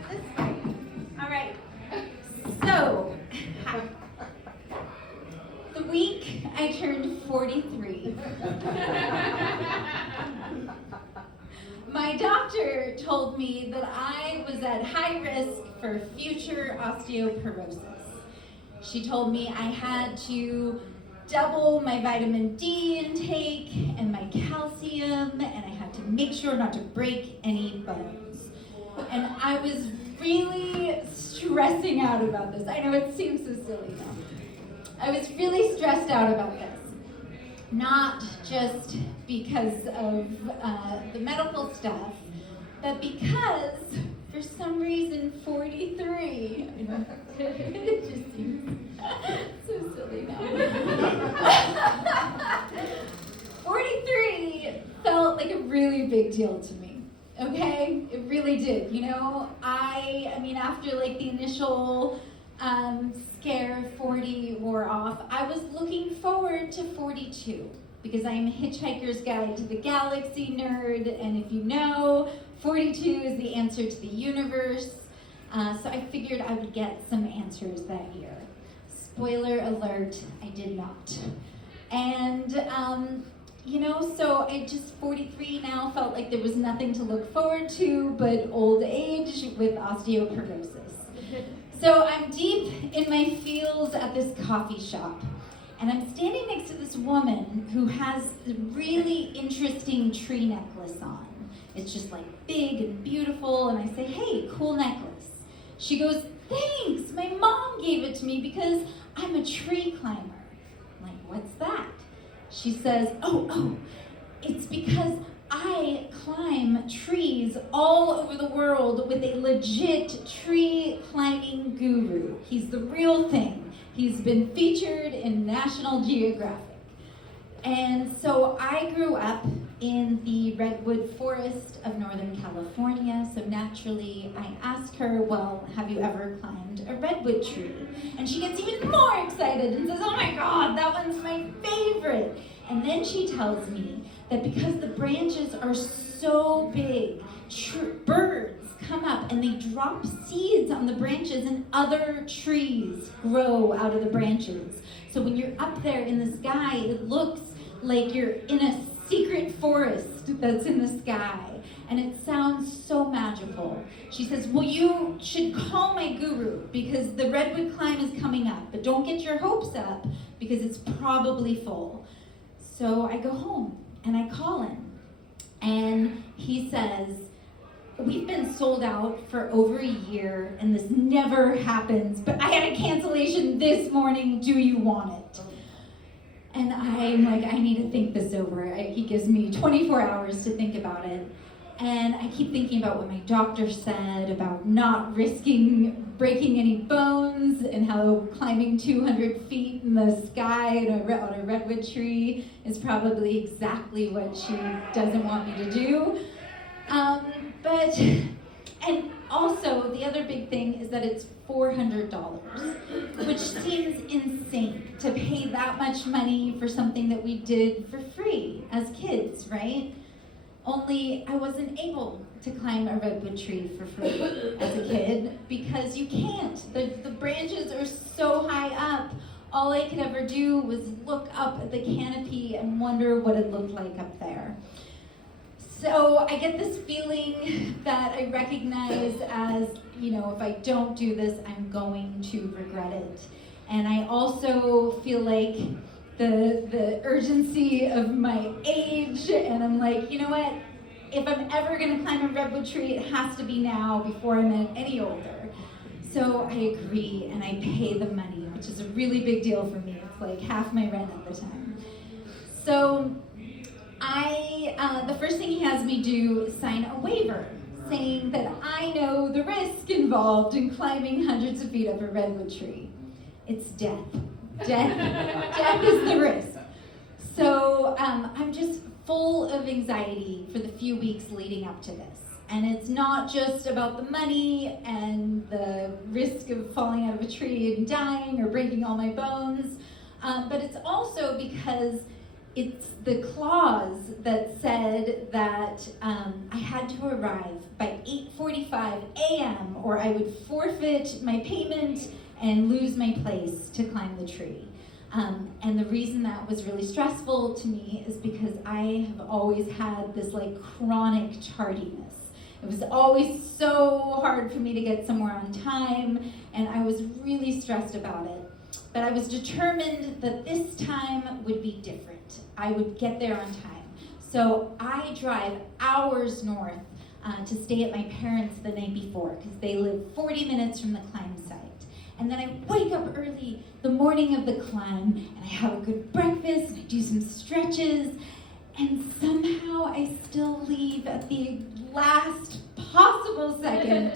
it this way. All right. So, the week I turned 43, my doctor told me that I was at high risk for future osteoporosis. She told me I had to double my vitamin D intake and my calcium, and I had to make sure not to break any bones. And I was really stressing out about this. I know it seems so silly now. I was really stressed out about this. Not just because of the medical stuff, but because, for some reason, 43, it just seems so silly now. 43 felt like a really big deal to me, okay? It really did, I mean, after like the initial scare of 40 wore off, I was looking forward to 42 because I am a Hitchhiker's Guide to the Galaxy nerd, and if you know, 42 is the answer to the universe, so I figured I would get some answers that year. Spoiler alert, I did not. And, so I just, 43 now felt like there was nothing to look forward to but old age with osteoporosis. So I'm deep in my feels at this coffee shop, and I'm standing next to this woman who has a really interesting tree necklace on. It's just like big and beautiful, and I say, hey, cool necklace. She goes, thanks, my mom gave it to me because I'm a tree climber. I'm like, what's that? She says, oh, it's because I climb trees all over the world with a legit tree climbing guru. He's the real thing. He's been featured in National Geographic. And so I grew up in the redwood forest of Northern California, so naturally I asked her, well, have you ever climbed a redwood tree? And she gets even more excited and says, oh my God, that one's my favorite. And then she tells me that because the branches are so big, birds come up and they drop seeds on the branches and other trees grow out of the branches. So when you're up there in the sky, it looks like you're in a secret forest that's in the sky. And it sounds so magical. She says, well, you should call my guru because the redwood climb is coming up, but don't get your hopes up because it's probably full. So I go home and I call him, and he says, we've been sold out for over a year and this never happens, but I had a cancellation this morning, do you want it? And I'm like, I need to think this over. He gives me 24 hours to think about it. And I keep thinking about what my doctor said about not risking breaking any bones and how climbing 200 feet in the sky on a redwood tree is probably exactly what she doesn't want me to do. And also the other big thing is that it's $400, which seems insane to pay that much money for something that we did for free as kids, right? Only I wasn't able to climb a redwood tree for free as a kid because you can't. The branches are so high up. All I could ever do was look up at the canopy and wonder what it looked like up there. So I get this feeling that I recognize as, if I don't do this, I'm going to regret it. And I also feel like the urgency of my age, and I'm like, you know what? If I'm ever gonna climb a redwood tree, it has to be now before I'm any older. So I agree, and I pay the money, which is a really big deal for me. It's like half my rent at the time. So the first thing he has me do is sign a waiver saying that I know the risk involved in climbing hundreds of feet up a redwood tree. It's death. Death is the risk. So I'm just full of anxiety for the few weeks leading up to this. And it's not just about the money and the risk of falling out of a tree and dying or breaking all my bones, but it's also because it's the clause that said that I had to arrive by 8:45 a.m. or I would forfeit my payment and lose my place to climb the tree. And the reason that was really stressful to me is because I have always had this like chronic tardiness. It was always so hard for me to get somewhere on time, and I was really stressed about it. But I was determined that this time would be different. I would get there on time. So I drive hours north to stay at my parents' the night before, because they live 40 minutes from the climb site. And then I wake up early the morning of the climb, and I have a good breakfast, and I do some stretches, and somehow I still leave at the last possible second.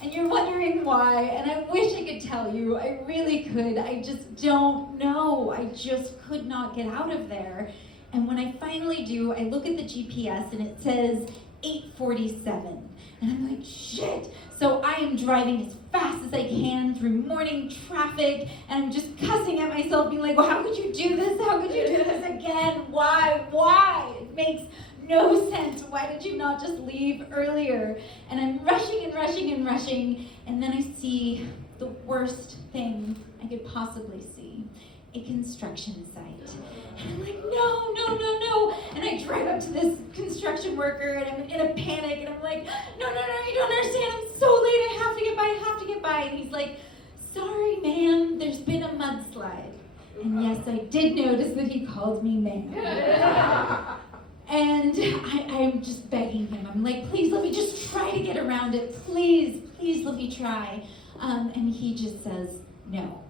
And you're wondering why, and I wish I could tell you. I really could. I just don't know. I just could not get out of there. And when I finally do, I look at the GPS, and it says 8:47. And I'm like, shit. So I am driving as fast as I can through morning traffic, and I'm just cussing at myself, being like, well, how could you do this? How could you do this again? Why? It makes no sense. Why did you not just leave earlier? And I'm rushing and rushing and rushing, and then I see the worst thing I could possibly see, a construction site. And I'm like, no. And I drive up to this construction worker, and I'm in a panic, and I'm like, no, you don't understand. I'm so late. I have to get by. And he's like, sorry, ma'am, there's been a mudslide. And yes, I did notice that he called me ma'am. And I'm just begging him. I'm like, please let me just try to get around it. Please let me try. And he just says, no.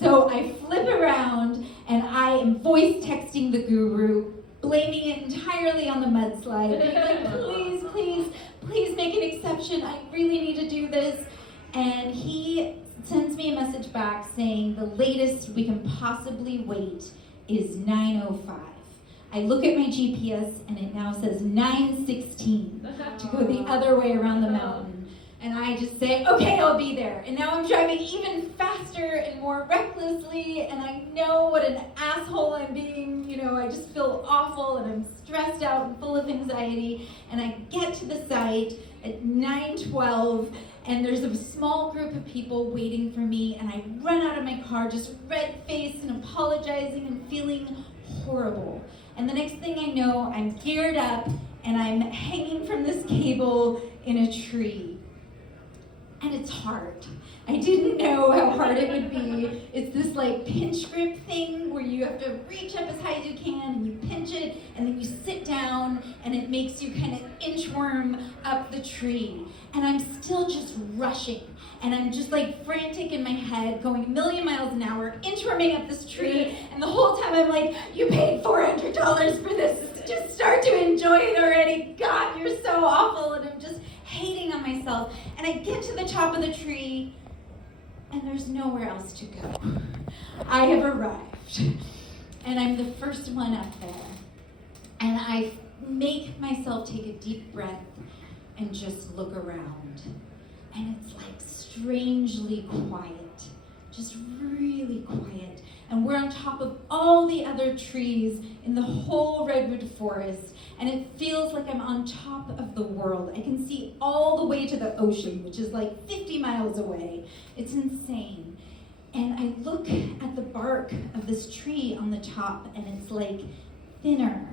So I flip around, and I am voice texting the guru, blaming it entirely on the mudslide. Being like, please make an exception. I really need to do this. And he sends me a message back saying the latest we can possibly wait is 9:05. I look at my GPS, and it now says 9:16 to go the other way around the mountain. And I just say, okay, I'll be there. And now I'm driving even faster and more recklessly, and I know what an asshole I'm being. I just feel awful, and I'm stressed out and full of anxiety. And I get to the site at 9:12, and there's a small group of people waiting for me, and I run out of my car just red-faced and apologizing and feeling horrible. And the next thing I know, I'm geared up, and I'm hanging from this cable in a tree. And it's hard. I didn't know how hard it would be. It's this like pinch grip thing where you have to reach up as high as you can, and you pinch it, and then you sit down, and it makes you kind of inchworm up the tree. And I'm still just rushing, and I'm just like frantic in my head, going a million miles an hour, inchworming up this tree, and the whole time I'm like, you paid $400 for this, just start to enjoy it already. God, you're so awful. And I'm just hating on myself. And I get to the top of the tree, and there's nowhere else to go. I have arrived, and I'm the first one up there. And I make myself take a deep breath and just look around. And it's like strangely quiet, just really quiet. And we're on top of all the other trees in the whole redwood forest, and it feels like I'm on top of the world. I can see all the way to the ocean, which is like 50 miles away. It's insane. And I look at the bark of this tree on the top, and it's like thinner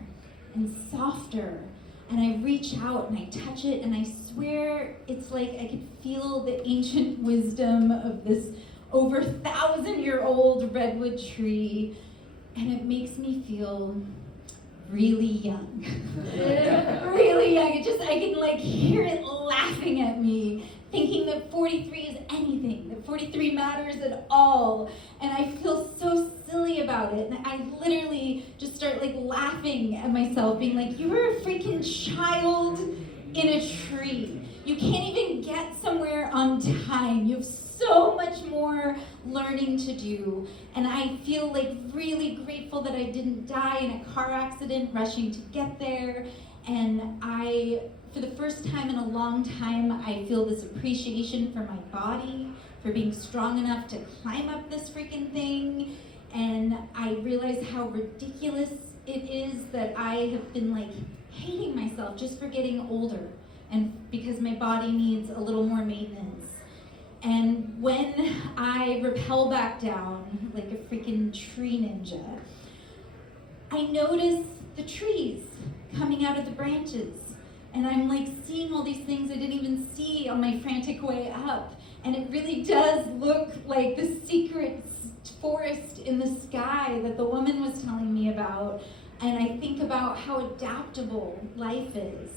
and softer. And I reach out and I touch it, and I swear it's like I could feel the ancient wisdom of this over 1,000-year-old redwood tree, and it makes me feel really young. Really young. I can like hear it laughing at me, thinking that 43 is anything, that 43 matters at all. And I feel so silly about it. And I literally just start like laughing at myself, being like, you were a freaking child in a tree. You can't even get somewhere on time. You have so much more learning to do. And I feel like really grateful that I didn't die in a car accident rushing to get there. And for the first time in a long time, I feel this appreciation for my body, for being strong enough to climb up this freaking thing. And I realize how ridiculous it is that I have been like hating myself just for getting older and because my body needs a little more maintenance. And when I rappel back down like a freaking tree ninja, I notice the trees coming out of the branches. And I'm like seeing all these things I didn't even see on my frantic way up. And it really does look like the secret forest in the sky that the woman was telling me about. And I think about how adaptable life is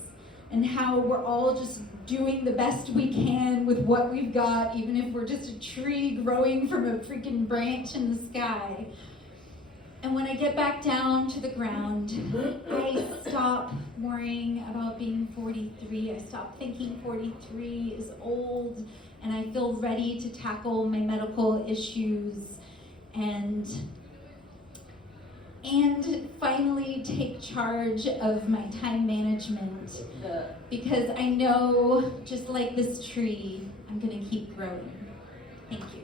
and how we're all just doing the best we can with what we've got, even if we're just a tree growing from a freaking branch in the sky. And when I get back down to the ground, I stop worrying about being 43. I stop thinking 43 is old, and I feel ready to tackle my medical issues and finally take charge of my time management, because I know, just like this tree, I'm gonna keep growing. Thank you.